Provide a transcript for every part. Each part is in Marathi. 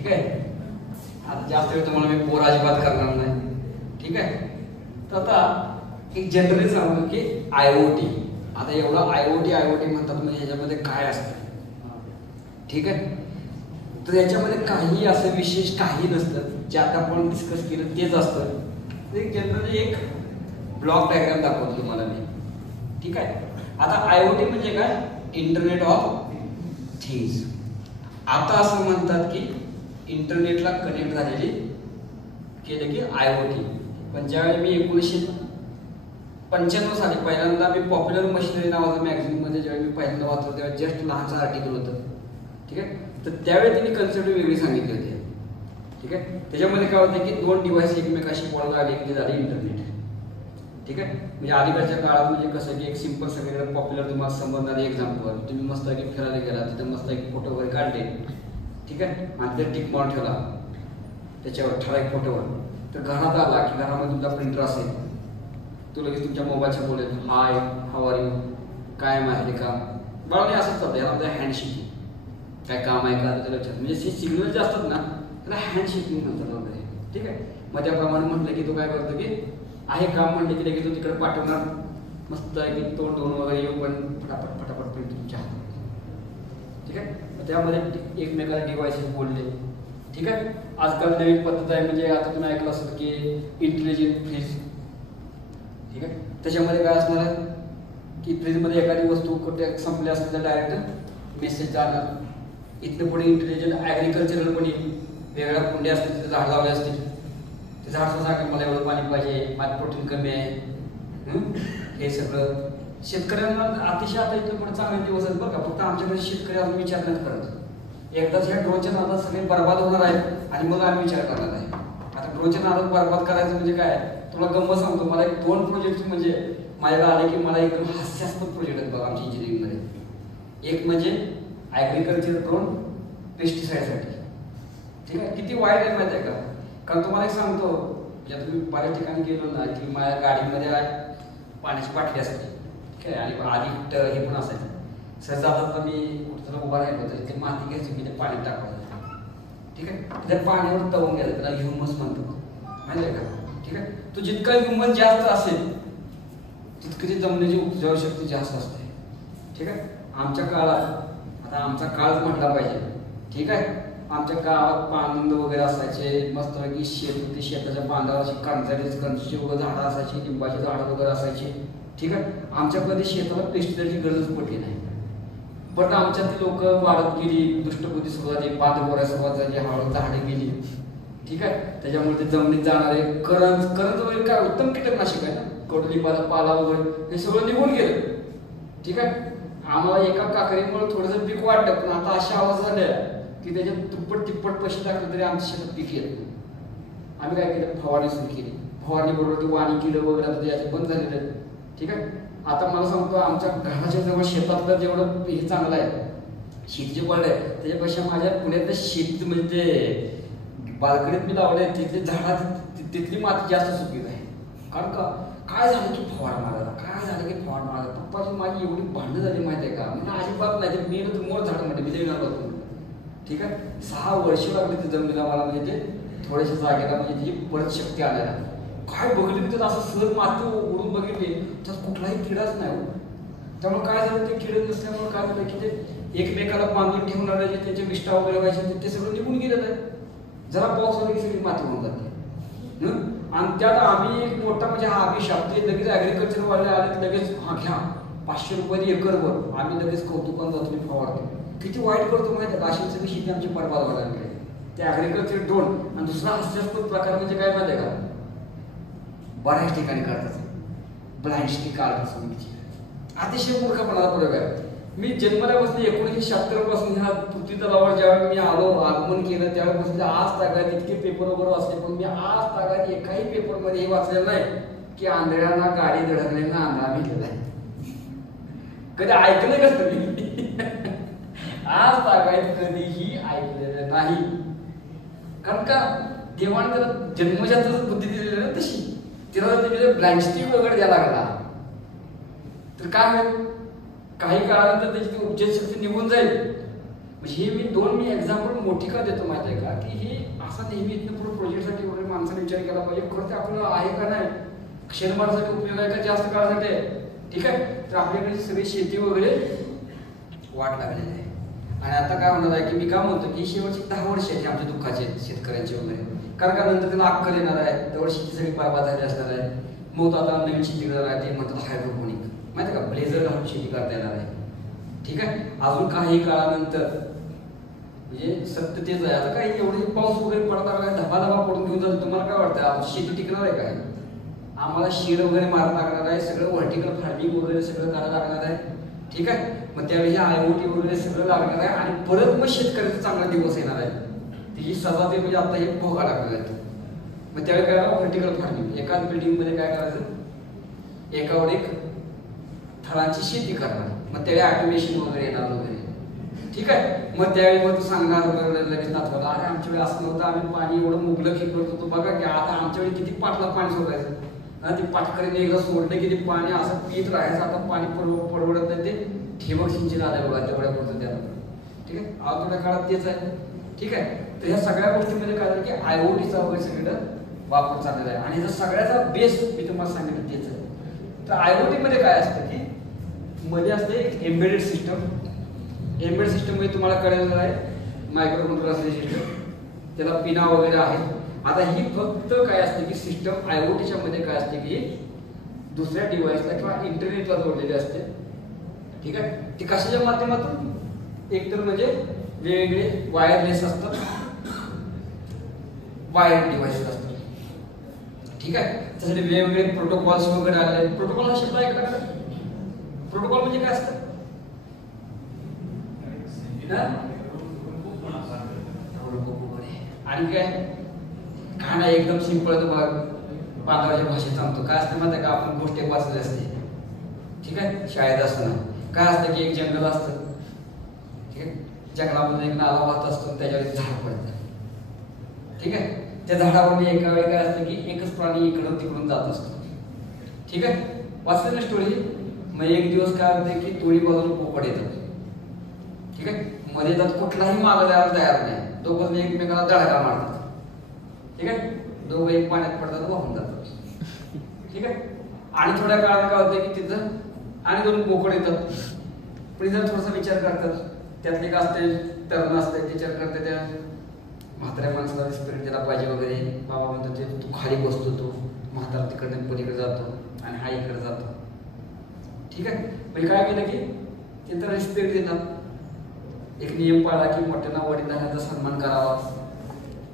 ठीक आहे. आता जास्त वेळ तुम्हाला मी बोर अजिबात करणार नाही. ठीक आहे. तर आता एक जनरली सांगू की IoT, आता एवढं IoT म्हणतात म्हणजे ह्याच्यामध्ये काय असतं. ठीक आहे. तर याच्यामध्ये काही असं विशेष काही नसतं, जे आता आपण डिस्कस केलं तेच असतं. एक जनरली एक ब्लॉक डायग्राम दाखवतो तुम्हाला मी. ठीक आहे. आता IoT म्हणजे काय, इंटरनेट ऑफ थिंग्स. आता असं म्हणतात की इंटरनेटला कनेक्ट झालेली केलं की IoT. पण ज्यावेळी मी 1995 साली पहिल्यांदा मी पॉप्युलर मशिनरी नावाचं मॅगझिन मध्ये ज्यावेळी मी पहिल्यांदा वाचलं तेव्हा जस्ट लहानचं आर्टिकल होतं. ठीक आहे. तर त्यावेळी त्यांनी कन्सेप्ट वेगळी सांगितली होती. ठीक आहे. त्याच्यामध्ये काय होतं की दोन डिव्हाइस एकमेकाशी बोलायला आले की झाले इंटरनेट. ठीक आहे. म्हणजे अलीकडच्या काळात म्हणजे कसं की एक सिंपल सगळ्यात पॉप्युलर तुम्हाला समजणारे एक्झाम्पल, तुम्ही मस्त की फिरायला गेला तिथे मस्त एक फोटो वगैरे काढले. ठीक आहे. आणि ते टिक मारून ठेवला त्याच्यावर ठराविक फोटोवर. तर घरात आला की घरामध्ये तुमचा प्रिंटर असेल, तो लगेच तुमच्या मोबाईलच्या बोलेल हाय हाऊ आर यू, काय माहिती का बाळाने असंच चालतं. याला हँडशेकिंग, काय काम आहे का त्याच्या लक्षात, म्हणजे हे सिग्नल जे असतात ना त्याला हँडशेकिंग म्हणतात वगैरे. ठीक आहे. मग त्याप्रमाणे म्हटलं की तो काय करतो की आहे काम म्हटलं की लगेच तो तिकडे पाठवणार मस्त आहे की तोंड धुवून वगैरे येऊ पण फटाफट प्रिंट तुमच्या हातात. ठीक आहे. त्यामध्ये एकमेकाला डिव्हाइसेस बोलले. ठीक आहे. आजकाल नवीन पद्धत आहे, म्हणजे आता तुम्ही ऐकलं असेल की इंटेलिजंट फ्रीज. ठीक आहे. त्याच्यामध्ये काय असणार आहे की फ्रीजमध्ये एखादी वस्तू कुठे संपली असेल तर डायरेक्ट मेसेज जाणार. इथनं पुढे इंटेलिजंट ॲग्रिकल्चरल पण येईल. वेगळ्या कुंड्या असतील तिथे झाड लावले असतील, ते झाड सुद्धा सांगेल मला एवढं पाणी पाहिजे, माझं प्रोटीन कमी आहे. हे सगळं शेतकऱ्यांना अतिशय आता इथं पण चांगले दिवस आहेत बरं का. फक्त आमच्याकडे शेतकरी अजून विचार नाही करत. एकदाच ह्या ड्रोनच्या नादात सगळे बर्बाद होणार आहेत आणि मग आम्ही विचार करणार आहे. आता ड्रोनच्या नादात बर्बाद करायचं म्हणजे काय, तुला गंमत सांगतो. मला एक 2 प्रोजेक्ट म्हणजे माझ्याकडे आले की मला एकदम हास्यास्पद प्रोजेक्ट आहेत बघा आमच्या इंजिनिअरिंगमध्ये. एक म्हणजे ॲग्रिकल्चर ड्रोन पेस्टिसाईडसाठी. ठीक आहे. किती वाईट आहे माहिती आहे का. कारण तुम्हाला एक सांगतो, ज्या तुम्ही बऱ्याच ठिकाणी गेलो ना की माझ्या गाडीमध्ये पाण्याची बाटली असते. ठीक आहे. आणि आधी हे पण असायचं. सहज जातात मी कुठं उभा राहिलो तर ते माती घ्यायची मी ते पाण्यात टाकायचं. ठीक आहे. त्या पाण्यावर तवून घ्यायचं, त्याला ह्युमस म्हणतो माहिती आहे का. ठीक आहे. तो जितका ह्युमस जास्त असेल तितकी ती जमण्याची उपजाऊ शक्ती जास्त असते. ठीक आहे. आमच्या काळात, आता आमचा काळच म्हटला पाहिजे. ठीक आहे. आमच्या गावात पानंद वगैरे असायचे, मस्तपैकी शेत होती, शेताच्या बांधावर अशी कंचाची वगैरे झाडं असायची, लिंबाची झाडं वगैरे असायची. ठीक आहे. आमच्या कधी शेताला पेस्टिसाईडची गरजच पडली नाही. पण आमच्यातली लोक वाढत गेली, दुष्टबुद्धी सुरुवात झाली, बांधगोऱ्या सुरुवात झाली, हळूहळू झाडे गेली. ठीक आहे. त्याच्यामुळे ते जमिनीत जाणारे करंज वगैरे काय उत्तम कीटकनाशक आहे ना, कडुलिंबाचा पाला वगैरे हे सगळं निघून गेलं. ठीक आहे. आम्हाला एका काकडीमुळे थोडंसं पीक वाढलं, पण आता अशा आवाज झाल्या की त्याच्यात दुप्पट तिप्पट पैसे टाकले तरी आमच्या शेतात पीक येत. आम्ही काय केलं, फवारणी सुरू केली. फवारणी बरोबर ते वाणी किडं वगैरे आता याचे बंद झालेले आहेत. ठीक आहे. आता मला सांगतो आमच्या घराच्या जवळ शेतातलं जेवढं हे चांगलं आहे, शेत जे पडलं आहे त्याच्यापेक्षा माझ्या पुण्यातलं शेत म्हणजे ते बाल्कनीत मी लावले तिथले झाडात तिथली माती जास्त सुपीक आहे. कारण का काय झालं की फवार मारायला, काय झालं की फवार मारायला. पप्पाची माझी एवढी भांडणं झाली माहिती आहे का. म्हणजे अजिबात नाही, मी मोर झाड म्हणते मी देणार होतो. ठीक आहे. 6 वर्ष लागली ते जमिनीला मला, म्हणजे ते थोड्याशा जागेला म्हणजे ती परत शक्ती आणायला. काय बघितली मी तर असं सहज माती उडून बघितली तर कुठलाही किडाच नाही. त्यामुळे काय झालं, ते किडे नसल्यामुळे काय झालं की ते एकमेकाला बांधून ठेवणारे जे त्याचे विष्ठा वगैरे व्हायचे ते सगळं निघून गेलेलं आहे. जरा पाऊस आला की सगळी माती होऊन जाते. आणि त्यात आम्ही एक मोठा म्हणजे हा अभिशाप, ते लगेच ॲग्रिकल्चर वाले आले लगेच हा घ्या 500 रुपये एकरवर, आम्ही लगेच कौतुकान जातो मी फवारतो. किती वाईट करतो माहिती आहे का. अशी सगळी शेती आमची बरबाद व्हायला लागली. ते ॲग्रिकल्चर ड्रोन. आणि दुसरा हास्यास्पद प्रकार म्हणजे काय माहिती आहे का, बऱ्याच ठिकाणी करतात ब्लाइंड स्टिक आर्ट समितीची. अतिशय मूर्खपणाचा प्रयोग आहे. मी जन्मल्यापासून 1976 पासून ह्या पृथ्वी तलावावर ज्यावेळी मी आगमन केलं त्यावेळेपासून आज तागायत इतके पेपर वगैरे वाचले, पण मी आज तागायत एकाही पेपरमध्ये हे वाचलेलं नाही की आंधळ्यांना गाडी धडकलेला आंधळा भेटलेला आहे. कधी ऐकलं का तुम्ही? आज तागायत कधीही ऐकलेलं नाही. कारण का देवाने त्याला जन्मजातच बुद्धी दिलेली ना तशी. तिला जर ब्लँक स्टिक वगैरे द्यायला लागला तर काय होईल, काही काळानंतर त्याची ती उपजन शक्ती निघून जाईल. म्हणजे हे मी एक्झाम्पल मोठी का देतो माहिती आहे का, की हे असा नेहमी इथनं पुढे प्रोजेक्टसाठी वगैरे माणसाने विचार केला पाहिजे, खरं ते आपल्याला आहे का नाही, क्षणभरासाठी उपयोग आहे का जास्त काळासाठी आहे. ठीक आहे, तर आपल्याकडे सगळी शेती वगैरे वाट लागलेली आहे. आणि आता काय होणार आहे की मी काय म्हणतो की शेवटची 10 वर्ष आहेत आमच्या दुःखाचे शेतकऱ्यांचे वगैरे, कारण का नंतर त्याला अक्कल येणार आहे, तेवढी शेती सगळी पायबा झाली असणार आहे. मग तो आता नवीन शेती करणार आहे, ते म्हणतात हायड्रोपोनिक, माहिती का, ब्लेझर घालून शेती करता येणार आहे. ठीक आहे, अजून काही काळानंतर म्हणजे सत्य तेच आहे. आता काही एवढे पाऊस वगैरे पडत आहे, धबा पडून घेऊन जातो, तुम्हाला काय वाटतं शेती टिकणार आहे काय? आम्हाला शेड वगैरे मारायला लागणार आहे, सगळं व्हर्टिकल फार्मिंग वगैरे सगळं करायला लागणार आहे. ठीक आहे, मग त्यावेळी IoT वगैरे सगळं लागणार आहे आणि परत मग शेतकऱ्याचा चांगला दिवस येणार आहे. तिची सजा ते म्हणजे आता हे भोगा लागणार आहेत. मग त्यावेळी काय व्हर्टिकल फार्मिंग, एकाच बिल्डिंग मध्ये काय करायचं, एकावर एक फळांची शेती करणार. मग त्यावेळी ऑटोमेशन वगैरे येणार वगैरे. ठीक आहे, मग त्यावेळी मग तू सांगणार वगैरे लगेच नातवाला, अरे आमच्या वेळी असं नव्हतं, आम्ही पाणी एवढं मुबलक हे करत होतो, बघा की आता आमच्या वेळी किती पाटला पाणी सोडायचं, ते पाटकरीने एकदा सोडलं की ते पाणी असं पीत राहायचं. आता पाणी परवडत नाही, ते ठिबक सिंचन आलंय बघा, तेवढ्या पुरतं त्याला. ठीक आहे, आज थोड्या काळात तेच आहे. ठीक आहे, तर ह्या सगळ्या गोष्टींमध्ये काय झालं की IoTचा वगैरे सगळीकडं वापर चाललेला आहे. आणि जर सगळ्याचा बेस मी तुम्हाला सांगितलं तेच आहे. तर IoT मध्ये काय असतं की मध्ये असते एक एम्बेडेड सिस्टम. एम्बेडेड सिस्टम मध्ये तुम्हाला कळलेलं आहे मायक्रो कंट्रोलर असलेली सिस्टम, त्याला पिना वगैरे आहे. आता ही फक्त काय असते की सिस्टम IoTच्या मध्ये काय असते की दुसऱ्या डिव्हाइसला किंवा इंटरनेटला जोडलेली असते. ठीक आहे, ती कशाच्या माध्यमातून, एकतर म्हणजे वेगवेगळे वायरलेस असतात, वायर डिव्हाइसेस असतात. ठीक आहे, त्यासाठी वेगवेगळे प्रोटोकॉल्स वगैरे आले. प्रोटोकॉल हा शब्द ऐकला का? प्रोटोकॉल म्हणजे काय असतं? आणि काय नाही, एकदम सिंपल भाग बांधवाच्या भाषेत सांगतो. काय असतं माहिती आहे का, आपण गोष्ट एक वाचली असते. ठीक आहे, शाळेत असताना काय असतं की एक जंगल असतं. ठीक आहे, जंगलामध्ये एक नाला वाहत असतो, त्याच्यावर एक झाड पडतं. ठीक आहे, त्या झाडावर एका वेळी काय असतं की एकच प्राणी इकडून तिकडून जात असतो. ठीक आहे, वाचलं ना स्टोरी. मग एक दिवस काय होते की दोन्ही बाजूला पोपट येतात. ठीक आहे, मध्ये येतात, कुठलाही मागं जायला तयार नाही, दोघं एकमेकाला धडका मारतात. ठीक आहे, दोघं एक पाण्यात पडतात, वाहून जातात. ठीक आहे, आणि थोड्या काळात काय होतं की तिथं आणि दोन बोकड येतात. पण जर थोडासा विचार करतात, त्यातले एक असते तरुण असते, विचार करते त्या म्हाताऱ्या माणसाला स्पिरिट दिला पाहिजे वगैरे. बाबा म्हणतात ते तू खाली बसतो, तो म्हातारा तिकडे पलीकडे जातो आणि हा इकडे जातो. ठीक आहे, म्हणजे काय केलं की ते तर रिस्पेक्ट देतात. एक नियम पाळला की मोठ्यांना वडिलांचा सन्मान करावा.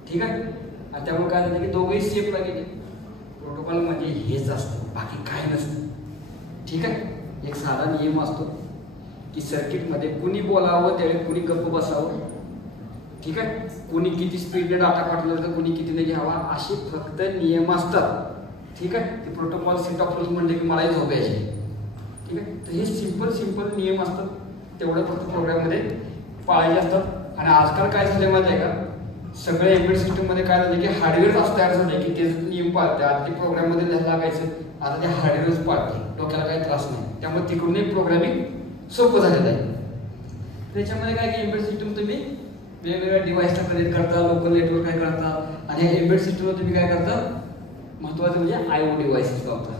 ठीक आहे, आणि त्यामुळे काय झालं की दोघेही सेफला गेले. प्रोटोकॉल म्हणजे हेच असतं, बाकी काय नसतं. ठीक आहे, एक साधा नियम असतो की सर्किटमध्ये कुणी बोलावं त्यावेळी कुणी गप्प बसावं. ठीक आहे, कुणी किती स्पीडने डाटा पाठवला तर कुणी कितीने घ्यावा, असे फक्त नियम असतात. ठीक आहे, ते प्रोटोकॉल सेट ऑफ रूल्स म्हणजे की मलाही झोप यायची. ठीक आहे, तर हे सिंपल नियम असतात, तेवढं फक्त प्रोग्राममध्ये पाळायचे असतात. आणि आजकाल काय झालं माहिती आहे का, सगळे एम्बेडेड सिस्टममध्ये काय झालं की हार्डवेअर असं तयार झालं की ते नियम पाळते. आधी प्रोग्राममध्ये लिहायला लागायचं, आता ते हार्डवेअरच पाळते, डोक्याला काही त्रास नाही. त्यामुळे तिकडूनही प्रोग्रामिंग सोपं झालेलं आहे. त्याच्यामध्ये काय की एम्बेडेड सिस्टम तुम्ही वेगवेगळ्या डिव्हाइसला कनेक्ट करता, लोकल नेटवर्क काय करता, आणि एम्बेडेड सिस्टमवर तुम्ही काय करता, महत्त्वाचं म्हणजे IO डिव्हाइसेस लावता.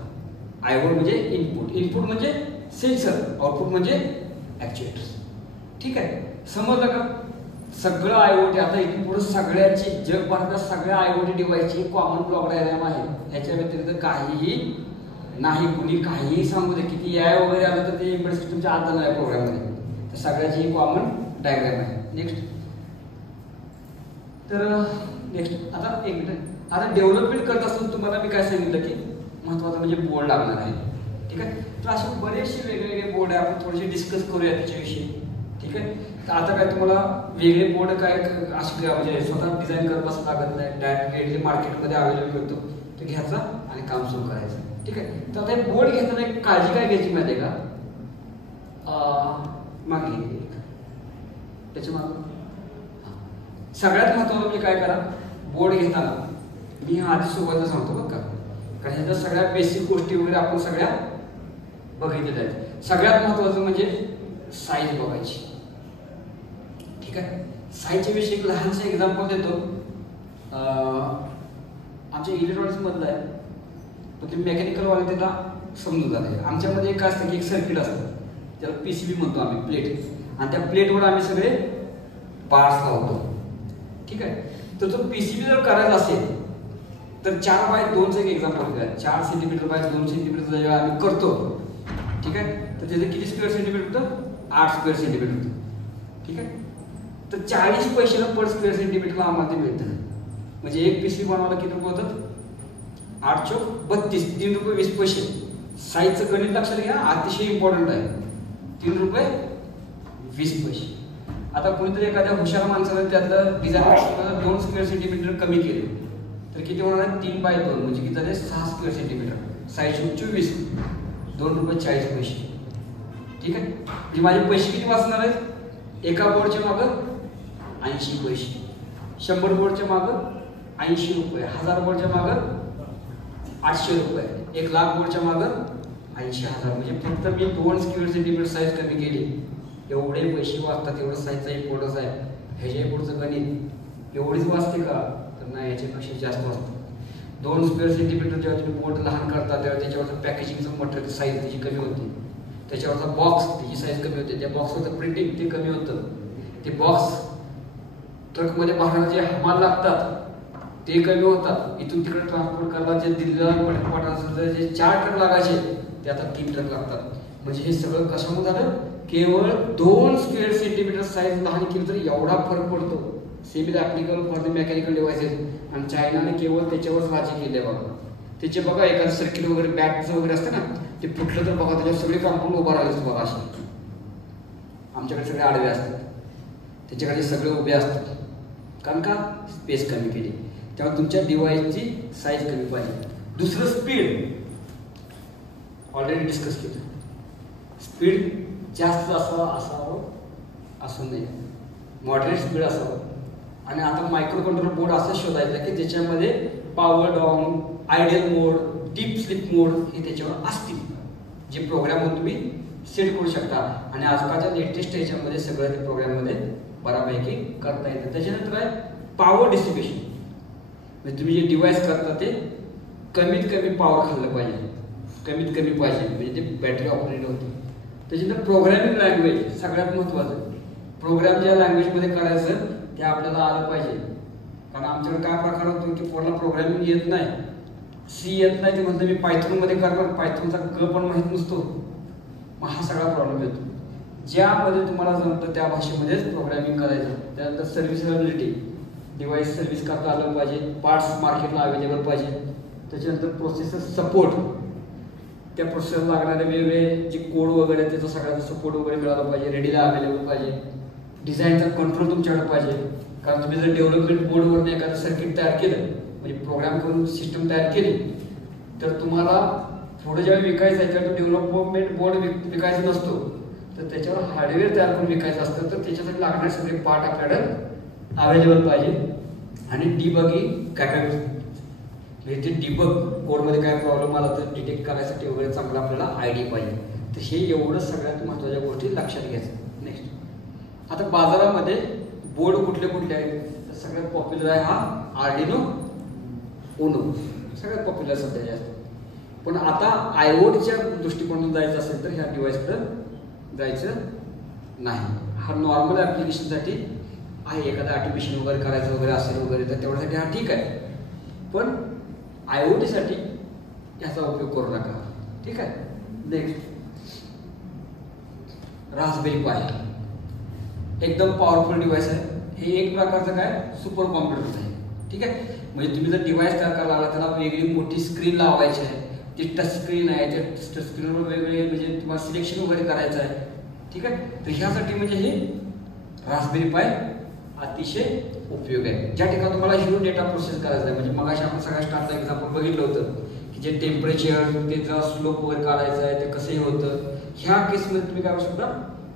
IO म्हणजे इनपुट म्हणजे सेन्सर, आउटपुट म्हणजे ॲक्च्युएटर्स. ठीक आहे, समजलं का? सगळं IoT आता इथून पुढे सगळ्याची जगभरातल्या सगळ्या IoT डिव्हाइसची कॉमन ब्लॉक डायग्राम आहे. ह्याच्या व्यतिरिक्त काहीही नाही. कुणी काहीही सांगू दे, किती AI वगैरे आलं तर ते एम्बेडेड सिस्टमच्या आत झालं आहे प्रोग्राममध्ये. तर सगळ्याची कॉमन डायग्राम आहे. नेक्स्ट आता एक मिनिट. आता डेव्हलपमेंट करत असताना तुम्हाला मी काय सांगितलं की महत्त्वाचं म्हणजे बोर्ड लागणार आहे. ठीक आहे, तर असे बरेचसे वेगवेगळे बोर्ड आहे, आपण थोडेसे डिस्कस करूया त्याच्याविषयी. ठीक आहे, तर आता काय तुम्हाला वेगळे बोर्ड काय असे म्हणजे स्वतः डिझाईन करत बसावं लागत नाही. डायरेक्टली मार्केटमध्ये अवेलेबल करतो, तो घ्यायचा आणि काम सुरू करायचं. ठीक आहे, तर आता हे बोर्ड घेताना एक काळजी काय घ्यायची माहिती आहे का, मागे त्याच्या मागं सगळ्यात महत्त्वाचं म्हणजे काय करा, बोर्ड घेताना मी आधी सुरुवातीला सांगतो बघ का, कारण ह्याच्या सगळ्या बेसिक गोष्टी वगैरे आपण सगळ्या बघितलेल्या आहेत. सगळ्यात महत्त्वाचं म्हणजे साईज बघायची. ठीक ठीक आहे. साईजच्या विषयी एक लहानसं एक्झाम्पल देतो. आमच्या इलेक्ट्रॉनिक्स मधलं आहे, पण ते मेकॅनिकल वाले त्याला समजून जाते. आमच्यामध्ये काय असतं की एक सर्किट असतं, त्याला PCB म्हणतो आम्ही, प्लेट, आणि त्या प्लेटवर आम्ही सगळे पार्ट्स लावतो. ठीक आहे. तर तो PCB जर करायचा असेल तर 4x2चं एक एक्झाम्पल घ्या. 4 सेंटीमीटर बाय 2 सेंटीमीटर जेव्हा आम्ही करतो, ठीक आहे, तर त्याचं किती स्क्वेअर सेंटीमीटर होतं? 8 स्क्वेअर सेंटीमीटर होतं. ठीक आहे. तर 40 पैशाला पर स्क्वेअर सेंटीमीटरला आम्हाला ते मिळतं. म्हणजे एक PCB बनवायला किती रुपये होतात? 8 चौक 32, 3 रुपये 20 पैसे. साईजचं गणित लक्षात घ्या, अतिशय इम्पॉर्टंट आहे. 3 रुपये 20 पैसे. आता कोणीतरी एखाद्या हुशार माणसाने त्यातलं डिझाईन 2 स्क्वेअर सेंटीमीटर कमी केले तर किती होणार आहे? 3/2 म्हणजे किती झाले? 6 स्क्वेअर सेंटीमीटर. साईज 24, 2 रुपये 40 पैसे. ठीक आहे. म्हणजे माझे पैसे किती वाचणार आहेत? एका बोर्डच्या मागं 80 पैसे, 100 बोर्डच्या मागं 80 रुपये, 1000 बोर्डच्या मागं 800 रुपये, 1,00,000 बोर्डच्या मागं 80,000. म्हणजे फक्त मी 2 स्क्वेअर सेंटीमीटर साईज कमी केली, एवढे पैसे वाचतात. एवढं साईजचा इम्पॉर्टन्स आहे. ह्याच्या पुढचं गणित एवढीच वाचते का? तर नाही, याच्यापेक्षा जास्त वाचतं. 2 स्क्वेअर सेंटीमीटर जेव्हा तुम्ही बोर्ड लहान करता तेव्हा त्याच्यावरचं पॅकेजिंगचं मटेरियल साईज त्याची कमी होती, त्याच्यावरचा बॉक्स त्याची साईज कमी होते, त्या बॉक्सवरचं प्रिंटिंग ते कमी होतं. ते बॉक्स ट्रकमध्ये पाहणारे जे हमाल लागतात ते कमी होतात. इथून तिकडे ट्रान्सपोर्ट करायला जे दिल्लीला पाठवायचं जे 4 ट्रक लागायचे ते आता 3 ट्रक लागतात. म्हणजे हे सगळं कशामुळे झालं? केवळ 2 स्क्वेअर सेंटीमीटर साईज लहान केली तर एवढा फरक पडतो. Same is applicable for the mechanical devices. आणि चायनाने केवळ त्याच्यावर राज्य केले बघा. त्याचे बघा एखादं सर्किट वगैरे बॅटचं वगैरे असतं ना, ते फुटलं तर बघा त्याच्यावर सगळे कंपाऊंड उभा राहिले बघा असे. आमच्याकडे सगळे आडवे असतात, त्याच्याकडे सगळे उभे असतात. कारण का? स्पेस कमी केली. त्यामुळे तुमच्या डिव्हाइसची साईज कमी पाहिजे. दुसरं स्पीड, ऑलरेडी डिस्कस केलं. स्पीड जास्त असावं असं नाही, मॉडरेट स्पीड असावं. आणि आता मायक्रो कंट्रोलर बोर्ड असं शोधायचं की ज्याच्यामध्ये पॉवर डाऊन, आयडियल मोड, डीप स्लीप मोड हे त्याच्यावर असतील, जे प्रोग्राम तुम्ही सेट करू शकता. आणि आजकालच्या लेटेस्ट ह्याच्यामध्ये सगळं ते प्रोग्राममध्ये बऱ्यापैकी करता येतं. त्याच्यानंतर आहे पॉवर डिस्ट्रीब्युशन. म्हणजे तुम्ही जे डिव्हाइस करता ते कमीत कमी पॉवर खाल्लं पाहिजे, कमीत कमी पाहिजे, म्हणजे ते बॅटरी ऑपरेट होते. त्याच्यानंतर प्रोग्रामिंग लँग्वेज सगळ्यात महत्त्वाचं. प्रोग्राम ज्या लँग्वेजमध्ये करायचं ते आपल्याला आलं पाहिजे. कारण आमच्याकडे काय प्रकार होतो की कोणाला प्रोग्रामिंग येत नाही, C येत नाही, ते म्हणतं मी पायथॉनमध्ये करणार, पायथॉनचा ग पण माहीत नसतो. मग हा सगळा प्रॉब्लेम येतो. ज्यामध्ये तुम्हाला जमतं त्या भाषेमध्येच प्रोग्रामिंग करायचं. त्यानंतर सर्व्हिसेबिलिटी, डिव्हाइस सर्व्हिस करता आलं पाहिजे, पार्ट्स मार्केटला अवेलेबल पाहिजे. त्याच्यानंतर प्रोसेसर सपोर्ट, त्या प्रोसेसर लागणारे वेगवेगळे जे कोड वगैरे त्याचा सगळ्याचा सपोर्ट वगैरे मिळाला पाहिजे, रेडीला अवेलेबल पाहिजे. डिझाईनचा कंट्रोल तुमच्याकडे पाहिजे. कारण तुम्ही जर डेव्हलपमेंट बोर्डवरनं एखादं सर्किट तयार केलं, म्हणजे प्रोग्राम करून सिस्टम तयार केली, तर तुम्हाला पुढे ज्यावेळी विकायचं आहे त्यावेळी डेव्हलपमेंट बोर्ड विकायचा नसतो, तर त्याच्यावर हार्डवेअर तयार करून विकायचं असतं. तर त्याच्यासाठी लागणारे सगळे पार्ट आपल्याकडे अवेलेबल पाहिजे. आणि डिबगिंग कॅपॅबिलिटी, म्हणजे ते डिबग कोडमध्ये काय प्रॉब्लेम आला तर डिटेक्ट करायसाठी वगैरे चांगला आपल्याला आयडिया पाहिजे. तर हे एवढं सगळ्यात महत्त्वाच्या गोष्टी लक्षात घ्यायचं. नेक्स्ट, आता बाजारामध्ये बोर्ड कुठले कुठले आहेत? तर सगळ्यात पॉप्युलर आहे हा आर्डिनो उनो, सगळ्यात पॉप्युलर सध्या जास्त. पण आता IoTच्या दृष्टिकोनातून जायचं असेल तर ह्या डिव्हाइसकडं जायचं नाही. हा नॉर्मल ॲप्लिकेशनसाठी आहे, एखादं ॲटोमेशन वगैरे करायचं वगैरे असेल वगैरे तर तेवढ्यासाठी हा ठीक आहे. पण IoTसाठी याचा उपयोग करू नका. ठीक आहे. नेक्स्ट, रास्पबेरी पाय, एकदम पॉवरफुल डिव्हाइस आहे. हे एक प्रकारचं काय सुपर कॉम्प्युटर आहे. ठीक आहे. म्हणजे तुम्ही जर डिव्हाइस तयार करायला लागला त्याला वेगळी मोठी स्क्रीन लावायची आहे, ती टच स्क्रीन आहे, त्या टच स्क्रीनवर वेगवेगळे म्हणजे तुम्हाला सिलेक्शन वगैरे करायचं आहे. ठीक आहे. तर ह्यासाठी म्हणजे हे रास्पबेरी पाय अतिशय उपयोग आहे. ज्या ठिकाणी तुम्हाला ह्यूमन डेटा प्रोसेस करायचा आहे, म्हणजे मगाशी आपण सगळ्या स्टार्टला एक्झाम्पल बघितलं होतं की जे टेम्परेचर त्याचा स्लोप वगैरे काढायचं आहे ते कसंही होतं, ह्या केसमध्ये तुम्ही काय करू शकता?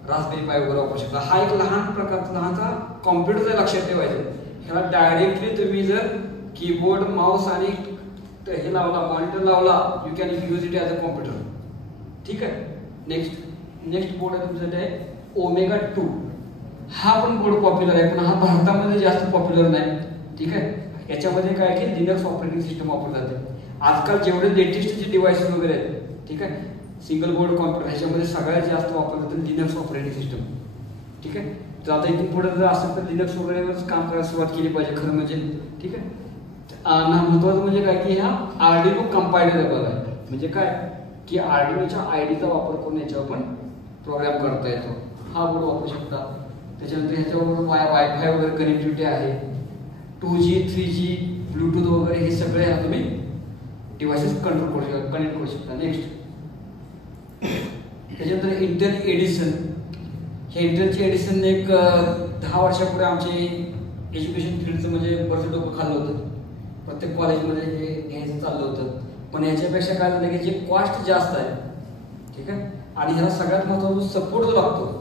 रास्पबेरी पाय वगैरे वापरू शकता. हा एक लहान प्रकारचा लहानसा कॉम्प्युटर आहे, लक्षात ठेवायचं. ह्याला डायरेक्टली तुम्ही जर कीबोर्ड, माऊस आणि हे लावला, मॉनिटर लावला, you can use it as a computer. ठीक आहे. नेक्स्ट बोर्ड आहे तुमच्यासाठी आहे ओमेगा 2. हा पण बोर्ड पॉप्युलर आहे, पण हा भारतामध्ये जास्त पॉप्युलर नाही. ठीक आहे. याच्यामध्ये काय की लिनक्स ऑपरेटिंग सिस्टम वापरली जाते. आजकाल जेवढे लेटेस्ट जे डिव्हाइसेस वगैरे आहेत, ठीक आहे, सिंगल बोर्ड कॉम्प्युटर ह्याच्यामध्ये सगळ्यात जास्त वापरलं जातं लिनक्स ऑपरेटिंग सिस्टम. ठीक आहे. तर आता इथून पुढे जर असेल तर लिनक्स वगैरेवरच काम करायला सुरुवात केली पाहिजे खरं म्हणजे. ठीक आहे. महत्त्वाचं म्हणजे काय की हा आर्डिनो कंपायलेबल आहे. म्हणजे काय की आर्डिनोच्या आयडीचा वापर करून याच्यावर पण प्रोग्राम करता येतो. हा बोर्ड वापरू शकता. त्याच्यानंतर ह्याच्यावर वायफाय वगैरे कनेक्टिव्हिटी आहे. 2G 3G ब्लूटूथ वगैरे हे सगळे तुम्ही डिव्हाइसेस कंट्रोल करू शकता, कनेक्ट करू शकता. नेक्स्ट त्याच्यानंतर इंटेल एडिसन. हे इंटेलचे एडिसन एक 10 वर्षापूर्वी आमचे एज्युकेशन फील्डचं म्हणजे बरंच डोकं खाल्लं होतं. प्रत्येक कॉलेजमध्ये हे घ्यायचं चाललं होतं. पण याच्यापेक्षा काय झालं की जे कॉस्ट जास्त आहे, ठीक आहे, आणि ह्याला सगळ्यात महत्त्वाचा सपोर्ट जो लागतो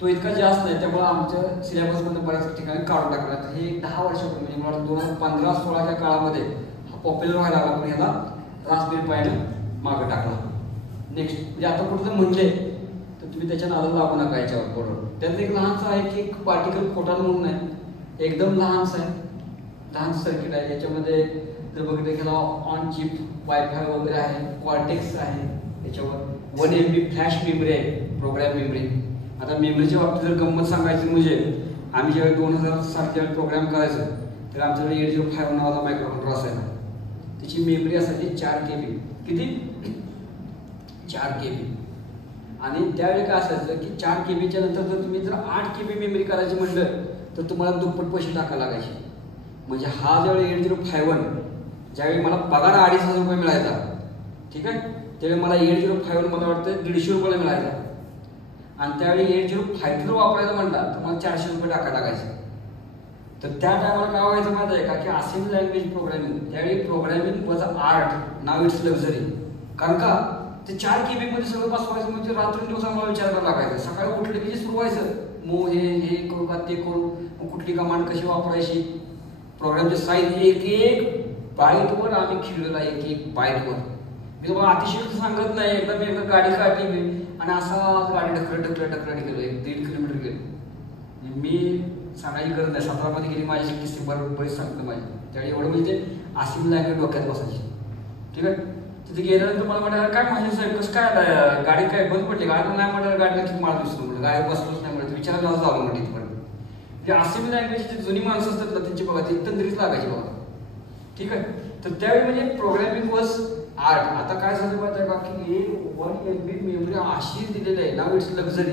तो इतका जास्त नाही. त्यामुळे आमच्या सिलेबसमध्ये बऱ्याच ठिकाणी काढून टाकला. हे 10 वर्षापूर्वी म्हणजे मला 2015-16च्या काळामध्ये हा पॉप्युलर व्हायला लागला, पण ह्याला रास्पबेरी पायनं मागं टाकला. नेक्स्ट म्हणजे आता कुठं जर म्हणले तर तुम्ही त्याच्या नादाला लागू नका याच्यावर बरोबर. त्यात एक लहानचं आहे की एक पार्टिकल फोटॉन म्हणून आहे, एकदम लहानचं आहे, लहान सर्किट आहे. याच्यामध्ये जर बघितलं की ऑन चिप वायफाय वगैरे आहे, कॉर्टेक्स आहे, याच्यावर 1 MB फ्लॅश मेमरी आहे, प्रोग्राम मेमरी. आता मेमरीच्या बाबतीत जर गंमत सांगायची म्हणजे आम्ही ज्यावेळी 2007 ज्यावेळी प्रोग्राम करायचो तर आमच्याकडे 8051 नावाचा मायक्रोकंट्रोलर असायचा. त्याची मेमरी असायची 4 KB. किती? 4 KB. आणि त्यावेळी काय असायचं की 4 KBच्या नंतर जर तुम्ही जर 8 KB मेमरी करायची म्हटलं तर तुम्हाला दुप्पट पैसे टाकायला लागायचे. म्हणजे हा ज्यावेळी 8051 ज्यावेळी मला पगार 2,500 रुपये मिळायचा, ठीक आहे, त्यावेळी मला 8051 मला वाटतं 150 रुपये मिळायचा. आणि त्यावेळी 8052 वापरायचं म्हणला तर मला 400 रुपये टाकायला लागायचे. तर त्या टायमाला काय व्हायचं माहिती आहे का की असेंब्ली लँग्वेज प्रोग्रामिंग, त्यावेळी programming was art, now it's luxury. कारण का ते 4 KB मध्ये सगळं बसवायचं म्हणजे रात्रंदिवस आम्हाला विचार करायला लागायचा. सकाळी उठले की सुरू व्हायचं मग हे करू का ते करू, मग कुठली कमांड कशी वापरायची, प्रोग्रामची साईज एक बाईटवर आम्ही खेळलेला, एक बाईटवर. मी तुम्हाला अतिशय सांगत नाही. एकदा मी गाडी काढली मी आणि असा गाडी ढकलत गेलो 1-1.5 किलोमीटर गेलो. मी सांगायची गरज नाही, 17मध्ये गेली माझी किस्से बरीच सांगतो माझी. त्यावेळी एवढं म्हणजे असेंब्ली लँग्वेज डोक्यात बसायची. ठीक आहे. तिथे गेल्यानंतर मला म्हणाला काय माझे साहेब कसं काय गाडी काय बंद पडली, गाडी नाही म्हणाला, गाडीला किती माळ दिसतो म्हणजे गाडी बसलोच नाही म्हणत, विचारायला झालं म्हणजे इथपर्यंत. ते असेंब्ली लँग्वेजची जुनी माणसं असतात ना त्यांची बघा ती तंद्रीच लागायची बघा. ठीक आहे. तर त्यावेळी म्हणजे प्रोग्रामिंग वॉज आर्ट. आता काय झालं माहिती आहे का की 1 MB मेमरी अशी दिलेली आहे, नाव इट्स लक्झरी.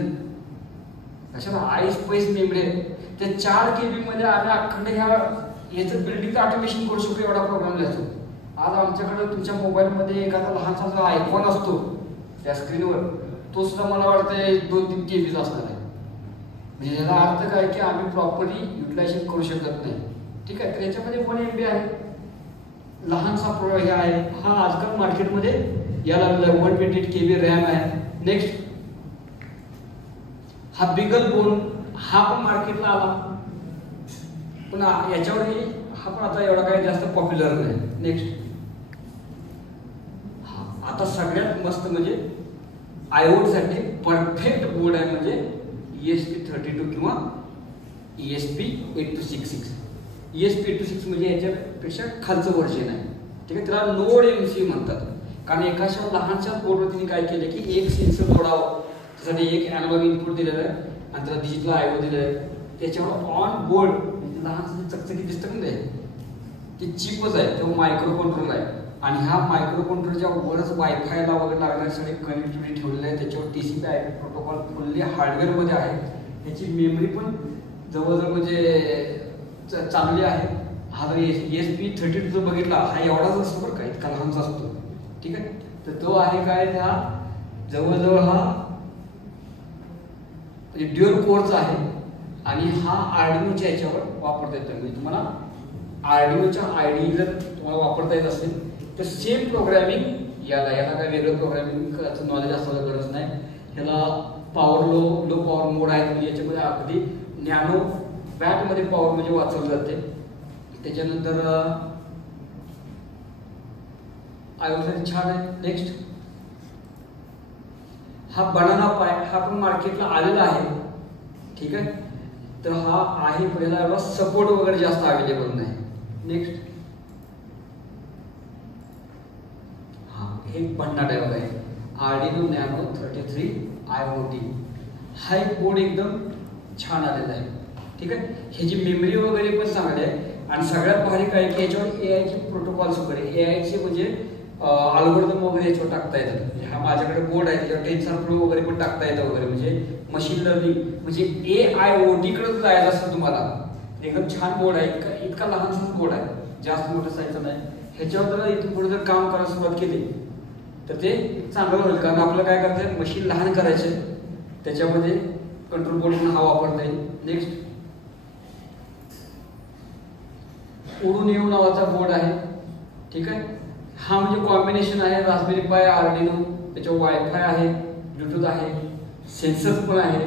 अशा आईस मेमरी आहे. त्या 4 KB मध्ये आम्ही अखंड याचं बिल्डिंगचं ऑटोमेशन करू शकतो एवढा प्रोग्राम लिहायचो. आज आमच्याकडे तुमच्या मोबाईलमध्ये एखादा लहानसा जो आयफोन असतो त्या स्क्रीनवर तो सुद्धा मला वाटतं 2-3 KBचा असणार आहे. म्हणजे याचा अर्थ काय की आम्ही प्रॉपरली युटिलायझेशन करू शकत नाही. ठीक आहे. तर याच्यामध्ये 1 MB आहे, लहानसा हे आहे. हा आजकाल मार्केटमध्ये याला 128 KB रॅम आहे. नेक्स्ट हा बिगल बोन, हा पण मार्केटला आला, पण याच्यावरही हा पण आता एवढा काही जास्त पॉप्युलर नाही. नेक्स्ट आता सगळ्यात मस्त म्हणजे आयओटीसाठी परफेक्ट बोर्ड आहे म्हणजे ESP32 किंवा ESP8266. ESP8266 म्हणजे याच्यापेक्षा खालचं व्हर्जन आहे. ठीक आहे. त्याला नोड MC म्हणतात. कारण एकाशा लहानशा बोर्डवर तिने काय केलं की एक सेन्सर जोडावं, त्यासाठी एक अॅनालॉग इनपुट दिलेलं आहे आणि त्याला डिजिटल IO दिलेलं आहे. त्याच्यावर ऑन बोर्ड लहानसं चकचकी दिसतं ना ते चिपच आहे, तो मायक्रो कंट्रोलर आहे. आणि ह्या मायक्रो कंट्रोलरच्या वरच वायफायला वगैरे लागण्यासाठी कनेक्टिव्हिटी ठेवलेली आहे. त्याच्यावर TCP/IP प्रोटोकॉल फुल्ली हार्डवेअरमध्ये आहे. त्याची मेमरी पण जवळजवळ म्हणजे चांगली आहे. हा जर ESP32 जर बघितला हा एवढाच असतो बरं का, इतका लहानचा असतो. ठीक आहे. तर तो आहे काय त्या जवळजवळ हा ड्युअल कोरचा आहे आणि हा आर्डिनोच्या याच्यावर वापरता येतो. म्हणजे तुम्हाला आर्डिनोच्या आयडी जर तुम्हाला वापरता येत असेल तर सेम प्रोग्रामिंग याला काय वेगळं प्रोग्रामिंगचं नॉलेज असायला गरज नाही. ह्याला पॉवर लो पॉवर मोड आहे. म्हणजे याच्यामध्ये अगदी नॅनो वॅटमध्ये पॉवर म्हणजे वाचवलं जाते. त्याच्यानंतर आयोसाठी छान आहे. नेक्स्ट हा बनाना पाय, हा पण मार्केटला आलेला आहे. ठीक आहे. तर हा आहे पण याला एवढा सपोर्ट वगैरे जास्त अवेलेबल नाही. नेक्स्ट एक भन्नाट आहे बघा, आर्डिनो नॅनो 33 IoT. हा एक बोर्ड एकदम छान आलेला आहे. ठीक आहे, ह्याची मेमरी वगैरे पण चांगली आहे आणि सगळ्यात भारी काय की याच्यावर AI चे प्रोटोकॉल्स वगैरे, AI चे म्हणजे अल्गोरिदम वगैरे याच्यावर टाकता येतात. हा माझ्याकडे बोर्ड आहे त्याच्यावर टेन्सर फ्लो वगैरे पण टाकता येतं वगैरे, म्हणजे मशीन लर्निंग म्हणजे AIoT कडे जायचं असतं तुम्हाला. एकदम छान बोर्ड आहे, इतका लहानसाच बोर्ड आहे, जास्त मोठं साईजचा नाही. ह्याच्यावर जर इथून पुढे जर काम करायला सुरुवात केली तर ते चांगलं होईल, कारण आपलं काय करतं मशीन लहान करायचे, त्याच्यामध्ये कंट्रोल बोर्ड पण हा वापरता येईल. नेक्स्ट उडून नावाचा बोर्ड आहे. ठीक आहे, हा म्हणजे कॉम्बिनेशन आहे रास्पबेरी पाय आर्डिनो, त्याच्यावर वायफाय आहे, ब्लूटूथ आहे, सेन्सर्स पण आहे.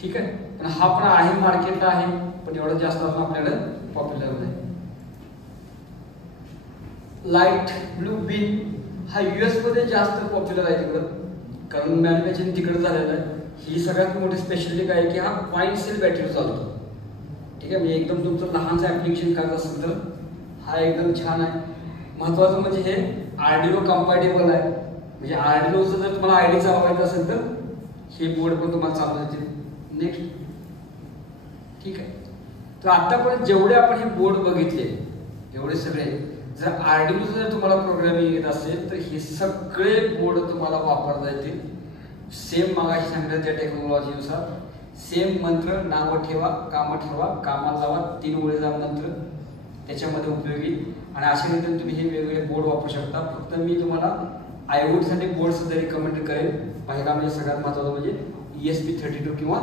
ठीक आहे, पण हा पण आहे मार्केटला आहे, पण एवढं जास्त अजून आपल्याकडे पॉप्युलर नाही. लाईट ब्लू बिन हा US मध्ये जास्त पॉप्युलर आहे तिकडं, कारण मॅन्युफॅक्चरिंग तिकडे झालेलं आहे. ही सगळ्यात मोठी स्पेशालिटी काय आहे की हा कॉइन सेल बॅटरी चालतो. ठीक आहे, म्हणजे एकदम तुमचं लहानचं ॲप्लिकेशन करायचं असेल तर हा एकदम छान आहे. महत्त्वाचं म्हणजे हे आर्डिनो कंपॅटेबल आहे, म्हणजे आर्डिनोचं जर तुम्हाला आयडी चालवायचं असेल तर हे बोर्ड पण तुम्हाला चालवता येतील. नेक्स्ट ठीक आहे, तर आतापर्यंत जेवढे आपण हे बोर्ड बघितले एवढे सगळे, जर आर्डिनोचं जर तुम्हाला प्रोग्रामिंग येत असेल तर हे सगळे बोर्ड तुम्हाला वापरता येतील. सेम मागाशी सांगितलं त्या टेक्नॉलॉजीनुसार सेम मंत्र, नावं ठेवा, कामं ठेवा, कामाला लावा, 3 ओळीचा मंत्र त्याच्यामध्ये उपयोगी, आणि अशा रीतीने तुम्ही हे वेगवेगळे बोर्ड वापरू शकता. फक्त मी तुम्हाला IoTसाठी बोर्डचं तरी रिकमेंड करेन. पहिला म्हणजे सगळ्यात महत्त्वाचं म्हणजे ESP32 किंवा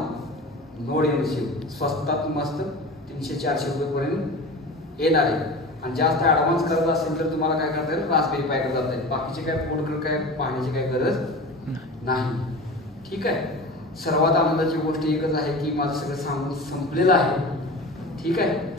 नोड MCU, स्वस्तात मस्त 300-400 रुपयेपर्यंत येणार आहे. आणि जास्त ॲडव्हान्स करत असेल तर तुम्हाला काय करता येईल, रास्पबेरी पाय करता येईल. बाकीचे काय बोर्डकडे काय पाहण्याची काय गरज नाही. ठीक आहे, सर्वात आनंदाची गोष्ट एकच आहे की माझं सगळं सांगून संपलेलं आहे. ठीक आहे.